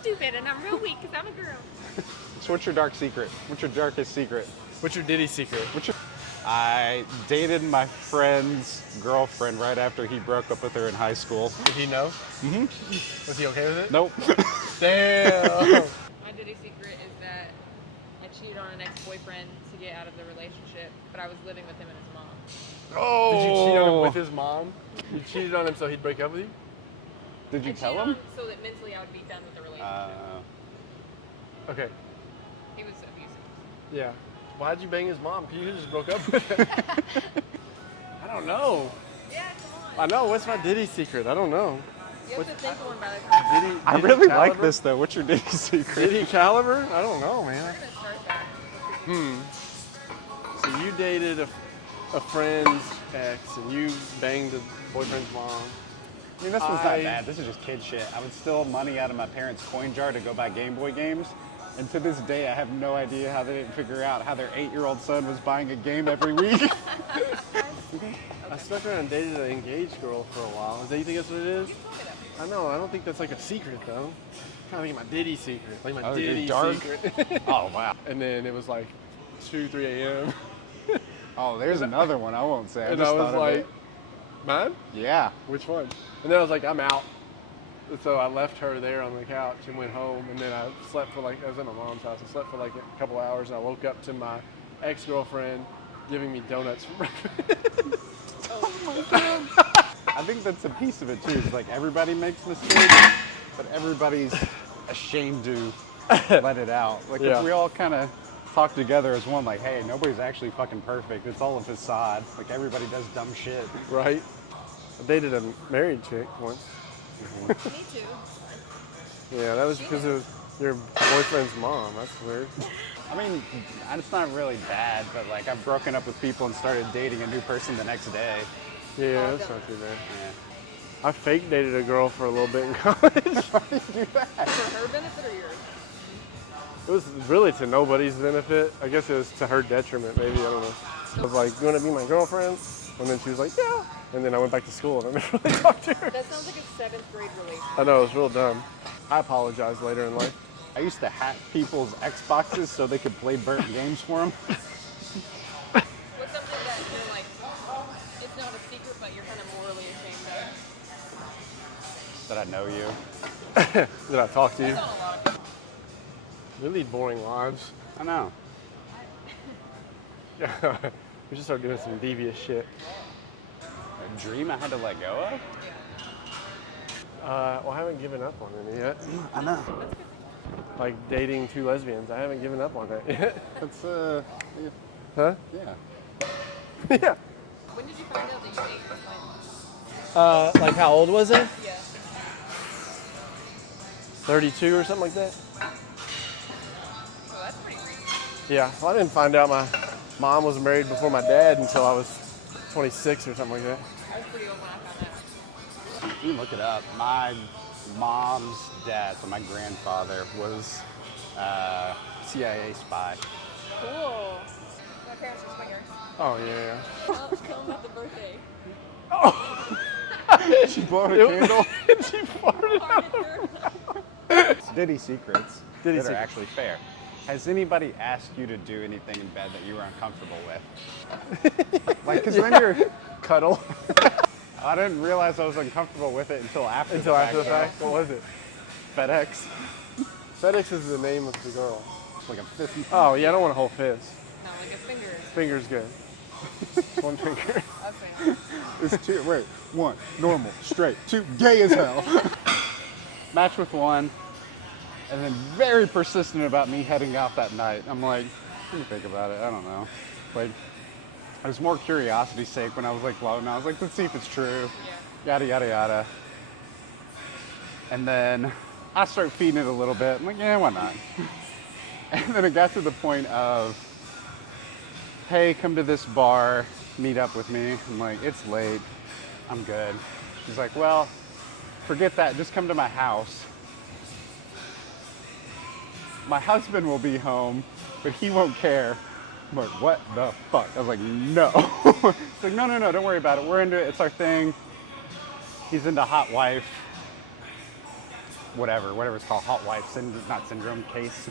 stupid and I'm real weak because I'm a girl. So what's your dark secret? What's your darkest secret? What's your Diddy secret? I dated my friend's girlfriend right after he broke up with her in high school. Did he know? Mm-hmm. Was he okay with it? Nope. Damn. My Diddy secret is that I cheated on an ex-boyfriend to get out of the relationship, but I was living with him and his mom. Oh. Did you cheat on him with his mom? You cheated on him so he'd break up with you? Did you I tell cheated him? on him so that mentally I would be done with the relationship. Okay. He was abusive. Yeah. Why'd you bang his mom? You just broke up with him. I don't know. Yeah, come on. I know. What's my Diddy secret? I don't know. You have to think of one by the time. Diddy I really caliber? like this though. What's your Diddy secret? Diddy caliber? I don't know, man. We're going to start that. So you dated a friend's ex and you banged the boyfriend's mom. I mean, this was not bad. This is just kid shit. I would steal money out of my parents' coin jar to go buy Game Boy games. And to this day, I have no idea how they didn't figure out how their 8-year-old son was buying a game every week. I stuck around and dated an engaged girl for a while. Is that you think that's what it is? I know. I don't think that's like a secret though. I'm trying to think of my Diddy secret. Like my Diddy dark? secret. Oh, wow. And then it was like 2, 3 a.m. Oh, there's another one I won't say. And just I was thought of like, it. mine? Yeah. Which one? And then I was like, I'm out. And so I left her there on the couch and went home. And then I slept for like, I was at my mom's house. I slept for like a couple hours. And I woke up to my ex-girlfriend giving me donuts for breakfast. Oh my God. I think that's a piece of it too. Is like everybody makes mistakes, but everybody's ashamed to let it out. Like Yeah. if we all kind of talk together as one, like, hey, nobody's actually fucking perfect. It's all a facade. Like everybody does dumb shit. Right? I dated a married chick once. Me too. Yeah, that was because of your boyfriend's mom. That's weird. I mean, it's not really bad, but like I've broken up with people and started dating a new person the next day. Yeah, that's not too bad. Yeah. I fake dated a girl for a little bit in college. For her benefit or yours? It was really to nobody's benefit. I guess it was to her detriment, maybe. I don't know. I was like, you want to be my girlfriend? And then she was like, yeah. And then I went back to school and I never really talked to her. That sounds like a 7th grade relationship. I know, it was real dumb. I apologized later in life. I used to hack people's Xboxes so they could play burnt games for them. What's something that you're like, it's not a secret, but you're kind of morally ashamed of? That I know you. Did I talk to you? That's not a lot of people. We lead boring lives. I know. We should start doing some devious shit. A dream I had to let go of? Well, I haven't given up on any yet. I know. Like dating 2 lesbians. I haven't given up on that yet. That's, Huh? yeah. Yeah. When did you find out that you dated this man? Like how old was it? Yeah. 32 or something like that? Oh, that's pretty recent. Yeah. Well, I didn't find out my mom was married before my dad until I was 26 or something like that. I was pretty old when I found out. You can look it up. My mom's dad, so my grandfather, was a CIA spy. Cool. My parents are swingers. Oh, yeah. Tell them about the birthday. Oh! She blown a candle. She farted out. Farted through. Diddy secrets Diddy that are secrets. actually fair. Has anybody asked you to do anything in bed that you were uncomfortable with? Like, because when you're Cuddle. I didn't realize I was uncomfortable with it until after Until after the though. fact? What was it? FedEx. FedEx is the name of the girl. It's like a fist. Oh, yeah, I don't want a whole fist. No, like a finger. Finger's good. One finger. Okay. It's 2. Wait, 1, normal, straight. 2, gay as hell. Match with 1, and then very persistent about me heading out that night. I'm like, let me think about it. I don't know. Like, it was more curiosity's sake when I was like blowing. I was like, let's see if it's true. Yeah. Yada, yada, yada. And then I start feeding it a little bit. I'm like, yeah, why not? And then it got to the point of, hey, come to this bar, meet up with me. I'm like, it's late. I'm good. She's like, well, forget that. Just come to my house. My husband will be home, but he won't care. I'm like, what the fuck? I was like, no. It's like, no, don't worry about it. We're into it. It's our thing. He's into hot wife. whatever it's called, hot wife syndrome, not syndrome, case.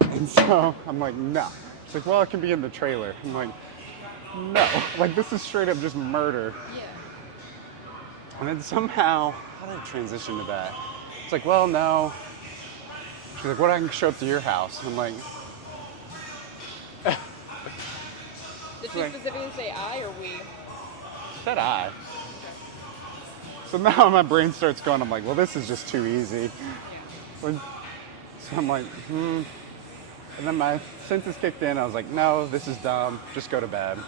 And so I'm like, no. She's like, well, it can be in the trailer. I'm like, no. Like, this is straight up just murder. Yeah. And then somehow, how did I transition to that? It's like, well, no. She's like, what, I can show up to your house? I'm like, Did she specifically say I or we? said I. So now my brain starts going, I'm like, well, this is just too easy. So I'm like, And then my senses kicked in. I was like, no, this is dumb. Just go to bed.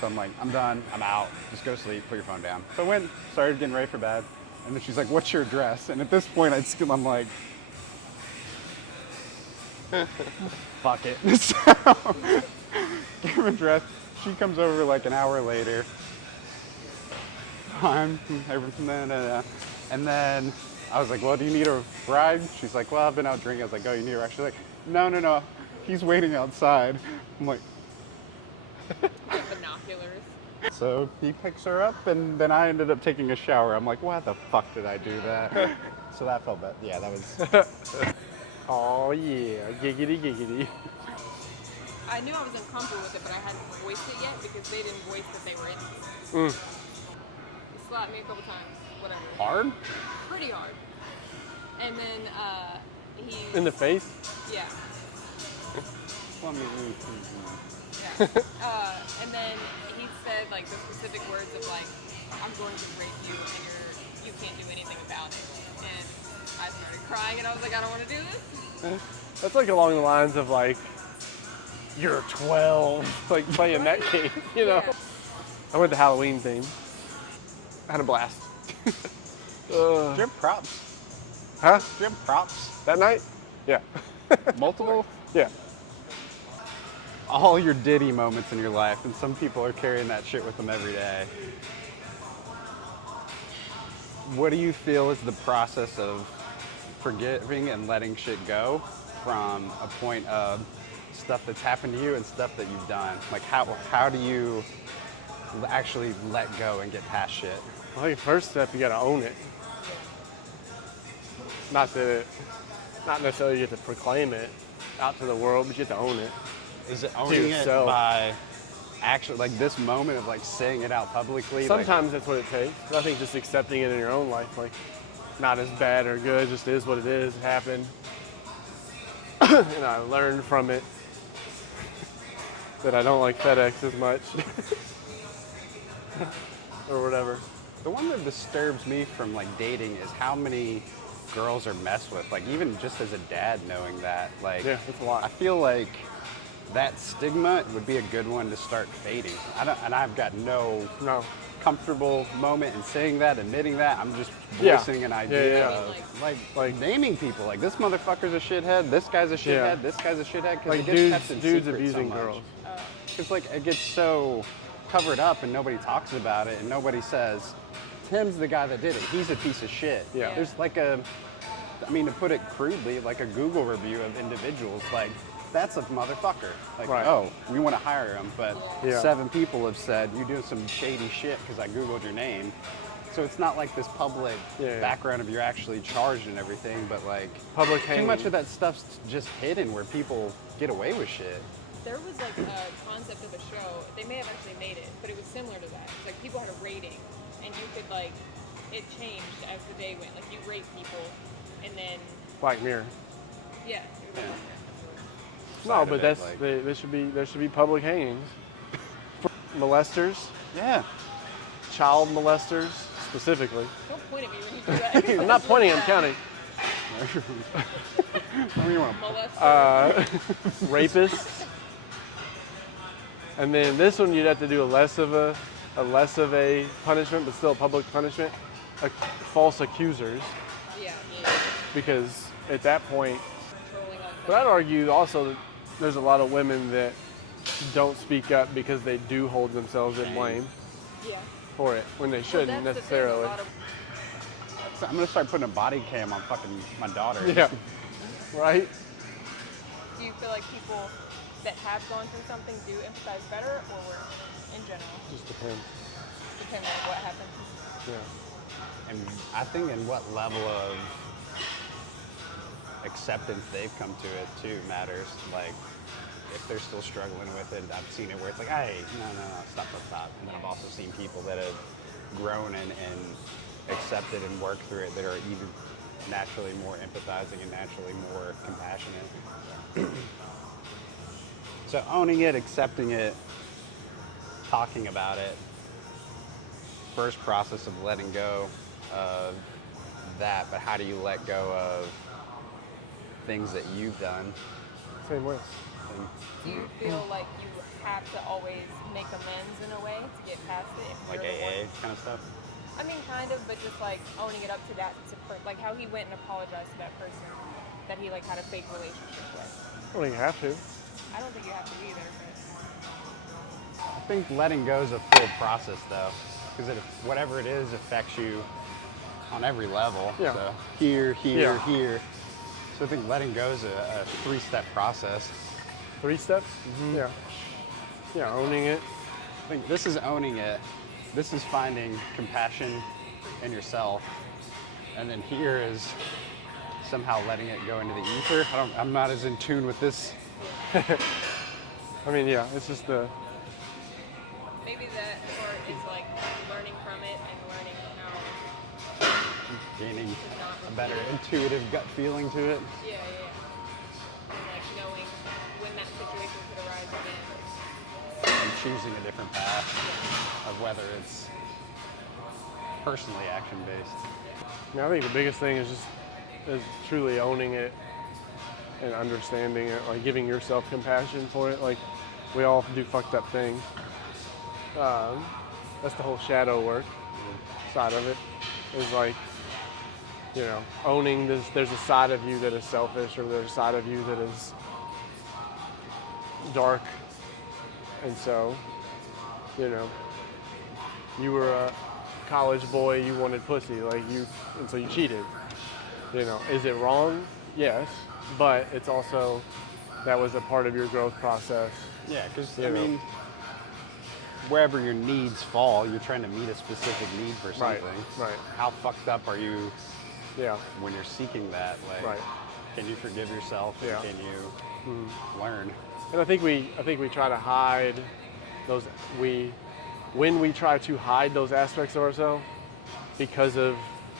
So I'm like, I'm done. I'm out. Just go to sleep. Put your phone down. So I went, started getting ready for bed. And then she's like, what's your address? And at this point, I'm like, fuck it. So give her address. She comes over like an hour later. Fine. And then I was like, well, do you need a ride? She's like, well, I've been out drinking. I was like, oh, you need a ride? She's like, no. He's waiting outside. I'm like, Binoculars. so he picks her up, and then I ended up taking a shower. I'm like, why the fuck did I do that? So that felt bad. Yeah, that was. Oh yeah, giggity. I knew I was uncomfortable with it, but I hadn't voiced it yet because they didn't voice that they were into it. He slapped me a couple times, whatever. Hard? Pretty hard. And then he. In the face? Yeah. Well, I mean, Yeah. And then he said like the specific words of like, I'm going to rape you and you can't do anything about it. And I started crying and I was like, I don't want to do this. That's like along the lines of like, you're 12, like playing that game, you know? Yeah. I went to Halloween theme. I had a blast. did you have props? Huh? Did you have props? That night? Yeah. Multiple? Yeah. All your Diddy moments in your life, and some people are carrying that shit with them every day. What do you feel is the process of forgiving and letting shit go from a point of stuff that's happened to you and stuff that you've done? Like, how do you actually let go and get past shit? I think first step, you gotta own it. Not necessarily you get to proclaim it out to the world, but you have to own it. Is it owning it yourself. by actually, like, this moment of like saying it out publicly? Sometimes that's what it takes. But I think just accepting it in your own life, like not as bad or good, just is what it is. It happened, and I learned from it that I don't like FedEx as much, or whatever. The one that disturbs me from like dating is how many girls are messed with. Like, even just as a dad, knowing that, like, Yeah, that's a lot. I feel like that stigma would be a good one to start fading. I've got no No. comfortable moment in saying that, admitting that. I'm just Yeah. voicing an idea Yeah. of like naming people. Like, this motherfucker's a shithead. This guy's a shithead. Yeah. This guy's a shithead. Because Like it gets kept in dudes secret abusing so much. girls. It's like it gets so covered up and nobody talks about it and nobody says, Tim's the guy that did it. He's a piece of shit. Yeah. There's like to put it crudely, like a Google review of individuals. Like, that's a motherfucker. Like, Right. oh, we want to hire him, but Yeah. 7 people have said you do some shady shit because I Googled your name. So it's not like this public background of you're actually charged and everything, but like Public too hanging. much of that stuff's just hidden where people get away with shit. There was like a concept of a show. They may have actually made it, but it was similar to that. It's like people had a rating, and you could like it changed as the day went. Like you rate people, and then Black Mirror. yeah. It was No, Side but of it, that's there should be public hangings. For molesters, Yeah. child molesters specifically. Don't point at me when you do that. I'm not pointing, I'm counting. What do you want? Molester. Rapists. And then this one you'd have to do a less of a punishment, but still a public punishment. False accusers, yeah. because at that point, Trolling on but I'd argue also that there's a lot of women that don't speak up because they do hold themselves in blame yeah. for it when they shouldn't Well, that's the thing, necessarily. a lot of- So I'm gonna start putting a body cam on fucking my daughter. Yeah. Right? Do you feel like people that have gone through something do empathize better or worse in general? Just depends. Depending on what happens. Yeah. and I think in what level of acceptance they've come to it too matters. Like, if they're still struggling with it, I've seen it where it's like, hey, no, stop. And then I've also seen people that have grown and accepted and worked through it that are even naturally more empathizing and naturally more compassionate. So owning it, accepting it, talking about it, first process of letting go of that, but how do you let go of things that you've done? Same way. And Do you feel like you have to always make amends in a way to get past it? If like you're the AA one- kind of stuff? I mean, kind of, but just like owning it up to that, like how he went and apologized to that person that he like had a fake relationship with. I don't think you have to. I don't think you have to either, but I think letting go is a full process though, because whatever it is affects you on every level. Yeah. So here, Yeah. here. So I think letting go is a 3-step process. 3 steps? Yeah. Yeah, owning it. I think this is owning it. This is finding compassion in yourself. And then here is somehow letting it go into the ether. I'm not as in tune with this. I mean, yeah, it's just the, maybe that part is like learning from it and learning how Gaining to not a better repeat it. intuitive gut feeling to it. Yeah. And like knowing when that situation could arise again. And choosing a different path of whether it's personally action-based. I think the biggest thing is truly owning it and understanding it, like giving yourself compassion for it. Like, we all do fucked up things. That's the whole shadow work side of it. Is like, owning this. There's a side of you that is selfish, or there's a side of you that is dark, and so, you were a college boy, you wanted pussy, and so you cheated. Is it wrong? Yes, but it's also, that was a part of your growth process. Yeah, because You know. wherever your needs fall, you're trying to meet a specific need for something. Right. How fucked up are you Yeah, when you're seeking that? Like, Right. can you forgive yourself? And Yeah. can you learn? and I think we try to hide those. When we try to hide those aspects of ourselves because of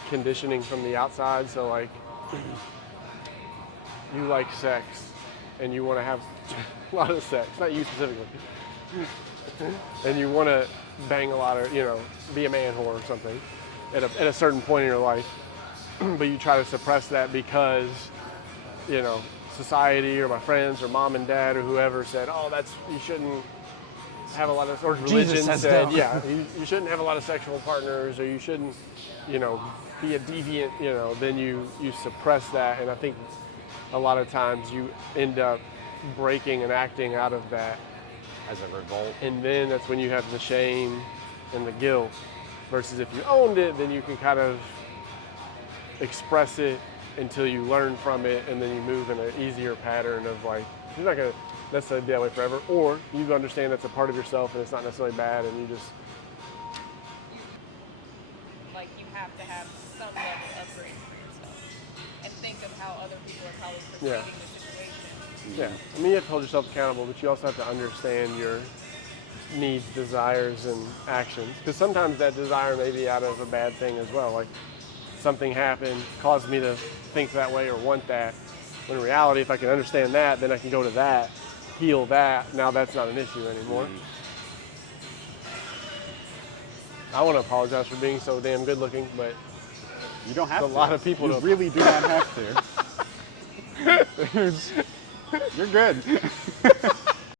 conditioning from the outside. So like, you like sex, and you want to have a lot of sex. Not you specifically. And you want to bang a lot of, be a man whore or something at a certain point in your life, but you try to suppress that because, society or my friends or mom and dad or whoever said, oh, you shouldn't have a lot of, or religion says said, no. yeah, you shouldn't have a lot of sexual partners, or you shouldn't, be a deviant, then you suppress that. And I think a lot of times you end up breaking and acting out of that. As a revolt. And then that's when you have the shame and the guilt. Versus if you owned it, then you can kind of express it until you learn from it, and then you move in an easier pattern of like, you're not going to necessarily be that way forever. Or you understand that's a part of yourself and it's not necessarily bad, and you just... Like you have to have some level of grace for yourself and think of how other people are probably perceiving Yeah. the situation. Yeah, I mean, you have to hold yourself accountable, but you also have to understand your needs, desires, and actions. Because sometimes that desire may be out of a bad thing as well. Like, something happened, caused me to think that way or want that. When in reality, if I can understand that, then I can go to that, heal that. Now that's not an issue anymore. I want to apologize for being so damn good looking, but You don't have a to. lot of people You don't. really do not have to. You're good.